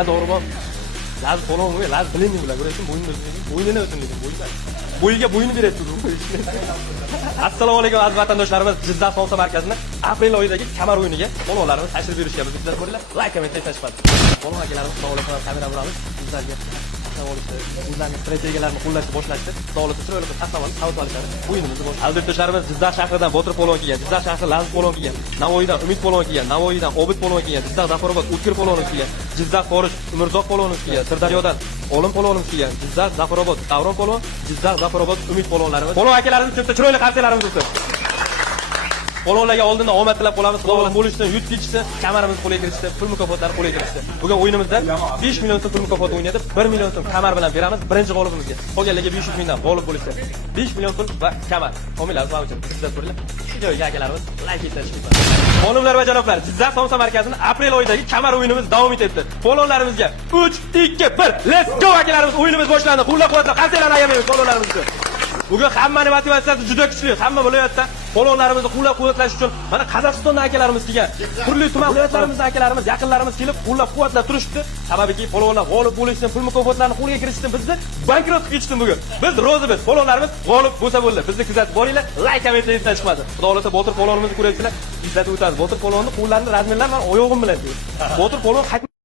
Laz o'rmon. Laz polvon bo'y, laz bilindim bular. Ko'rasizmi? Bo'ynini o'tinligim, bo'yindan. Bo'yiga bo'yni berayapti u. Assalomu alaykum aziz vatandoshlarimiz. Jizzax Sonsa markazida aprel oyidagi kamar o'yiniga polvonlarimiz tashrif buyurishyapti. Bizlar ko'ringlar, like, komment tashlaymiz. Polvon akalarimiz sog'liqni kamera uramiz. Bizlarga o'zlarining strategiyalarini qo'llashni boshlashdi. Sog'liqni chiroyli qilib tasavvur savdo olishadi. O'yinimizni boshladi. Aziz Jizzax shahridan Botir polvon kelgan, Jizzax shahri Laz polvon kelgan, Navoiydan Umid polvon kelgan, Navoiydan Obid polvon kelgan, Jizzax Zafarobod O'tkir polvonimiz kelgan, Jizzax Forish Umurzoq polvonimiz kelgan, Sirdaryodan Olim polvonimiz kelgan, Jizzax Zafarobod Davron polvon, Jizzax Zafarobod Umid polvonlarimiz. Polvon akalarimiz ko'pda chiroyli qarsaklarimiz bo'lsin. Polvonlarga oldindan omad tilab qolamiz. Xudo xohlasa bo'lishsin, yutib ketishsin, kamarimizni qo'lga kiritishdi, pul mukofotlari qo'lga kiritishdi. Bugun o'yinimizda 5 million so'm pul mukofoti o'ynaydi. 1 million so'm kamar bilan beramiz birinchi g'olibimizga. Qolganlarga 500 mingdan g'olib bo'lishdi. 5 million pul va kamar. Homiylar va uchun sizlar ko'ringlar. Shu joyga akalarimiz like etishimiz. Xonimlar va janoblar, Jizzax Sonsa markazida aprel oyidagi kamar o'yinimiz davom etyapti. Polvonlarimizga 3, 2, 1, let's go akalarimiz. O'yinimiz boshlandi. Qo'llab-quvvatlab, qarsaklarni ayamaymiz polvonlarimizni. Bugun hammaning motivatsiyasi juda kuchli. Hamma viloyatda polvonlarimizni qo'llab-quvvatlash uchun mana Qozog'istondan akalarimiz kelgan. Turli tuman viloyatlarimizdan akalarimiz, yaqinlarimiz kelib qo'llab-quvvatlab turishdi. Sababiki polvonlar g'olib bo'lishsin, pul mukofotlarini qo'lga kiritishdi, bizni bankrot qilib ketishdi bugun. Biz rozimiz. Polvonlarimiz g'olib bo'lsa bo'ldi. Bizni kuzatib boringlar. Like, kommentlardan chiqmadi. Xudo xolasa Botir polvonimizni ko'rasizlar. Izlatib o'tamiz. Botir polvonni qo'llarini razmerlar va oyog'im bilan. Botir polvon